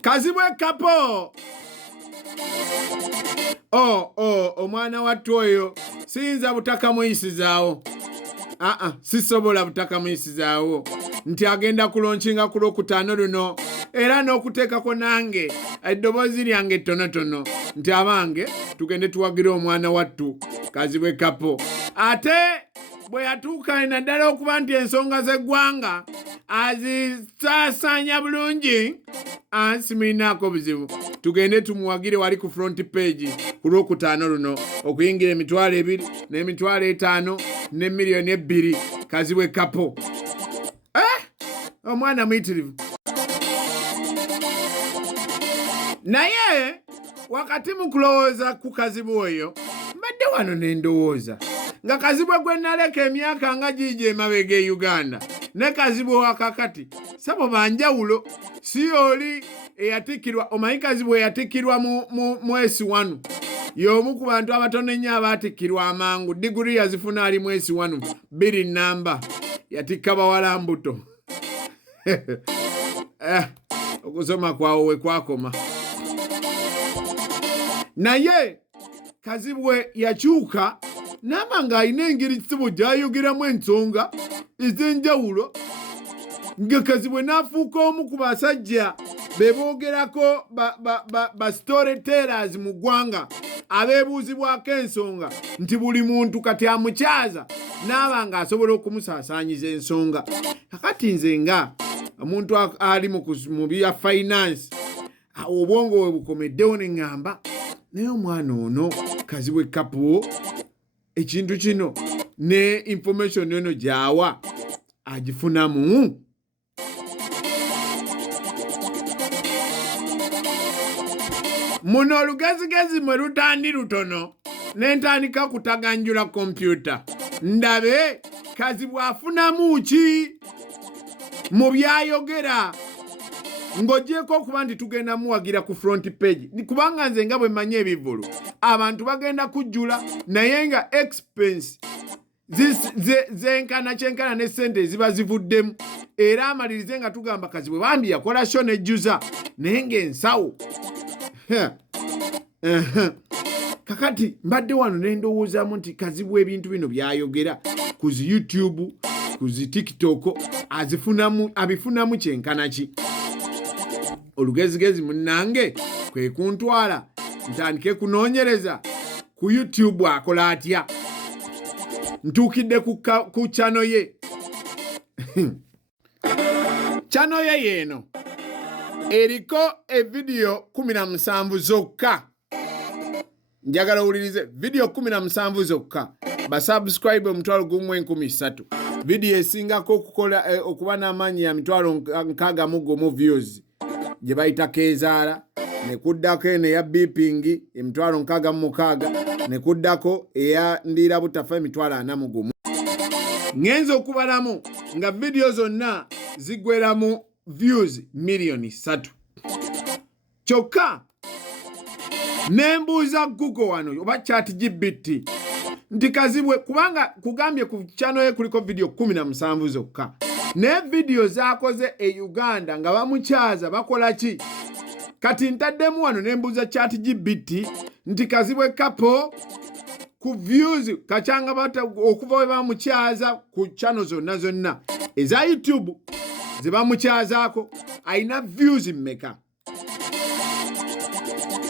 Kazibwe Kapo. Omwana wattu oyo siyinza butaka muyisizaawo. Sisobola butaka muyisizaawo. Nti agenda kulonkinga ku Lwokutaano luno era n'okuteekako nange eddoboozi lyange ettonotono nti abange tugende tuwagira omwana wattu Kazibwe Kapo. Ate bwe yatuuka naddala okuba nti ensonga z'eggwanga azisaasaanya bulungi, simirinaako buzibu. Tugende tumuwagire wali ku front page ku Lwokutaano luno okuyingira 2,000 ne 5,000 ne miliyoni 2 Kazibwe Kapo. Omwana muyitirivu. Naye wakati mu kulowooza ku Kazibwe oyo mbadde wano ne ndowooza nga Kazibwe gwe naleka emyaka nga giije emabega e Uganda ne Kazibwe wakakati sabo banjawulo. Si oli eyatikkirwa, omanyi Kazibwe eyatikkirwa mu S1 y'omu ku bantu abatono ennyo abaatikkirwa amangu. Diguri yazifuna ali mu S1 2 namba, yatikka bawala mbuto. Okusoma kwawo we kwakoma. Naye Kazibwe yakyuka n'aba ng'alina engeri kisibo gy'ayogeramu ensonga ez'enjawulo, nga Kazibwe n'afuuka omu ku basajja be boogerako ba storytellers mu ggwanga abeebuuzibwako ensonga nti buli muntu kati amukyaza n'aba ng'asobola okumusaasaanyiza ensonga. Kakati nze nga omuntu ali mu bya finance, obwongo we bukomeddewo ne ŋŋamba naye omwana ono Kazibwe Kapo ekintu kino ne information eno gy'awa agifunamu. Muno olugezigezi mwe lutandi lutono ne ntandika kutaganjula kompyuta ndabe Kazibwe afunamu ki mu byayogera, ng'ogyeko okuba nti tugenda muwagira ku front page. Kubanga nze nga bwe mmanyi ebivulu abantu bagenda kujjula, naye nga expense zenkana kyenkana ne ssente eziba zivuddemu, era amalirize nga tugamba Kazibwe bambi yakola sho nejjuza naye ng'ensawo. Kakati mbadde wano ne ndowoozaamu nti Kazibwe ebintu bino byayogera ku zi YouTube, ku zi TikTok abifunamu kyenkana ki? Olugezigezi munnange kwe kuntwala ntandike kunoonyereza ku YouTube akola atya. Ntuukidde ku channel ye. Channel ye yeeno eriko evidiyo 17 zokka. Njagala owulirize vidiyo 17 zokka. Basubscribe 1,013. Vidiyo esingako okuba n'amaanyi ya 61 views gye bayita keezaala, ne kuddako eno eya beeping 66,000, ne kuddako eya ndiira butafa 41. Ngenza okubalamu nga vidiyo zonna ziggweramu views miliyoni 3 kyokka. Nembuuza Google wano oba ChatGPT nti Kazibwe, kubanga kugambye ku channel ye kuliko vidiyo 17 zokka, ne vidiyo zakoze e Uganda nga bamukyaza bakola ki? Kati ntaddemu wano nembuuza ChatGPT nti Kazibwe Kapo ku views kachanga bata okuva we bamukyaza ku channel zonna eza YouTube ze bamukyazaako ayina views mmeka?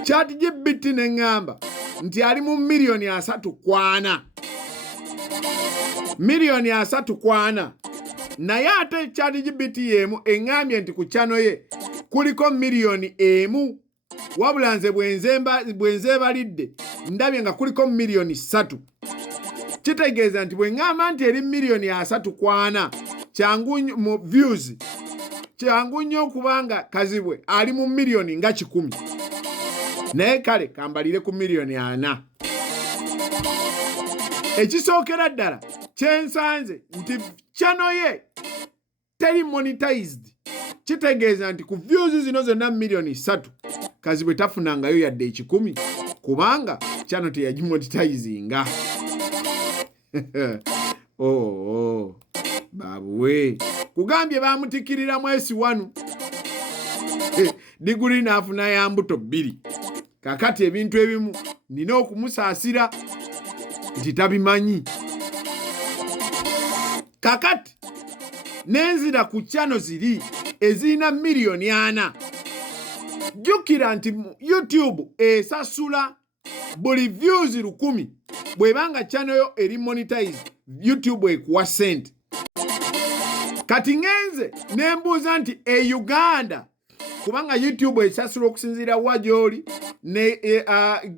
ChatGPT neŋŋamba nti ali mu miliyoni 3 kwana. Naye ate ChatGPT yemu eŋŋambye nti ku channel ye kuliko miliyoni 1, wabula nze bwenzeebalidde ndabye nga kuliko miliyoni 3. Kitegeeza nti bwe ŋŋamba nti eri miliyoni 3 kwana kyangu mu views, kyangu nnyo okubanga Kazibwe ali mu miliyoni nga 10. Naye kale kambalire ku miliyoni 4. Ekisookera ddala kyensanze nti channel ye teri monetized. Kitegeeza nti ku views zino zonna miliyoni 3 Kazibwe tafunangayo yadde 10 kubanga channel teyagimonetizinga. Babuwe kugambye bamutikirira mwesi wanu diguli naafuna ya mbuto 2 kakati ebintu ebimu nina okumusaasira nti tabimanyi kakati nenzira ku channel ziri ezina miliyoni 4 jukira nti YouTube esasula buli views 1000 bwebanga channel yo eri monetize YouTube ekuwa ssente kati ngenze nembuuza nti Uganda kubanga YouTube esasula okusinzira wajoli ne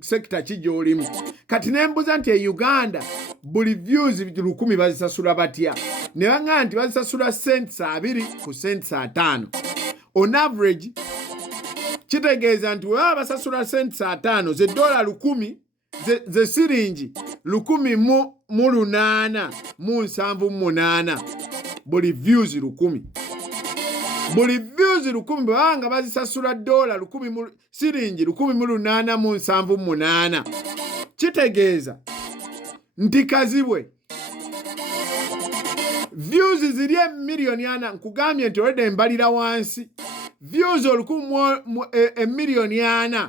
sector kijolimu kati nembuuza nti Uganda buli views 1000 bazisasula batya ne banga nti bazisasula cents 2 ku cents 5 on average kitegeeza nti wewe basasula cents 5 ze $10 ze siringi 1,878 buli views 1000 buli views 1000 banga bazisasula $10 siringi 1,878 kitegeeza nti Kazibwe views ziri miliyoni 4 nkugambye nti olede mbalira wansi views miliyoni 4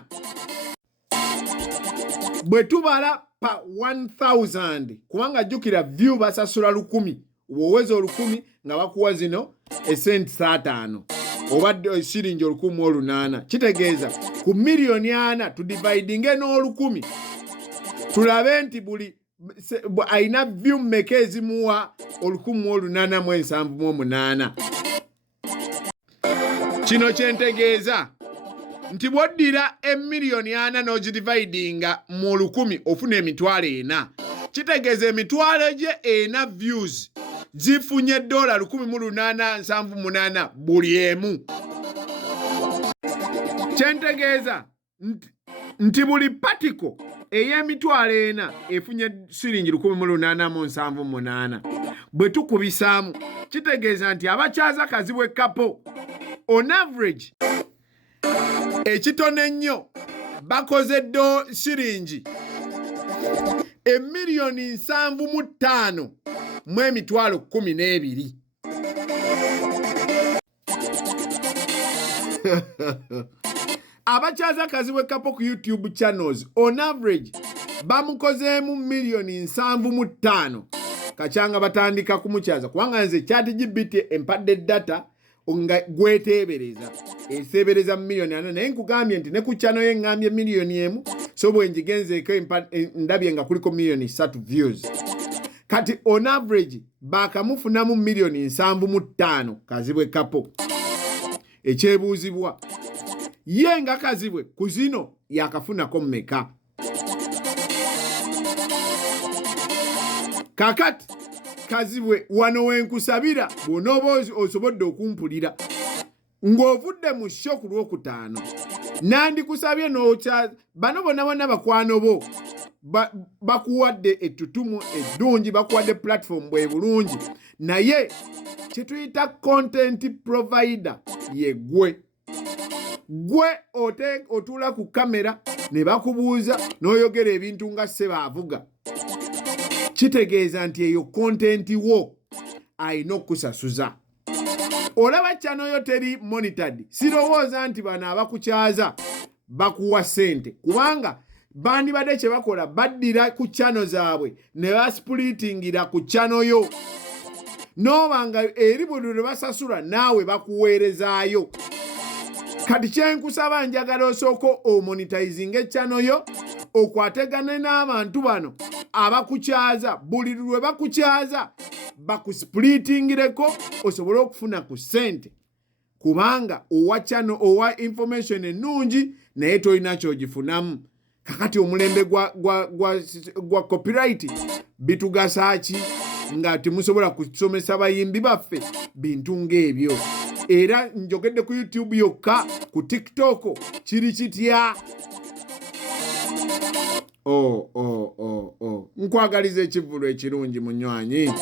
bwe tubala pa 1000 kubanga jukira view basasula 1000 wowezo 1000 nga bakuwa zino cents 5 obadde siringi 1,800 kitegeeza ku miliyoni 4 tudividing n'olukumi tulabe nti buli aina view mmekezi muwa 1,878 kino kyentegeeza nti bwoddira miliyoni 4 n'ogidividinga mu 1000 ofuna emitwalo 4 kitegeeza emitwalo gye 4 views zifunye $1,878 buli emu kyentegeeza nti buli patiko ey'emitwalo 4 efunye siringi 1,878 bwe tukubisaamu kitegeeza nti abakyaza Kazibwe Kapo on average ekitone nnyo bakoze siringi emiliyoni 75 mu emitwalo 12 abakyaza Kazibwe Kapo ku YouTube channels on average bamukozeemu miliyoni 75 kachanga batandika kumukyaza kubanga nze ChatGPT empadde data nga gwetebereza esebereza miliyoni 4 naye nkugambye nti ne ku channel ye ngambye miliyoni 1 so bwe njigenzeeko ndabye nga kuliko miliyoni 3 views kati on average bakamufunamu miliyoni 75 Kazibwe Kapo ekyebuuzibwa ye nga Kazibwe ku zino yakafunako mmeka kakati Kazibwe wano wenkusabira bw'onooba osobodde okumpulira ng'ovudde mu show ku Lwokutaano nandikusabye n'okya bano bonna bakwano bo bakuwadde ettutumu eddungi bakuwadde platform bwe bulungi naye kyetuyita content provider ye gwe otuula ku kamera ne bakubuuza n'oyogera ebintu nga ssebaavuga kitegeeza nti eyo content wo ayina okusasuza olaba channel yo teri monitored sirowooza nti bano abakukyaza bakuwa ssente kubanga bandibadde kye bakola baddira ku channel zaabwe ne basplitingira ku channel yo noobanga eri buli lwe basasula naawe bakuweerezaayo kati kyenkusaba njagala osooka omonitizinga channel yo okwategane n'abantu bano abakukyaza buli lwe bakukyaza bakusplitingireko osobole okufuna ku ssente kubanga owa channel owa information ennungi naye tolina kyogifunamu kakati omulembe gwa copyright bitugasa ki nga temusobola kusomesa bayimbi baffe bintu ng'ebyo era njogedde ku YouTube yokka ku TikTok kiri kitya nkwagaliza ekivulu ekirungi munywanyi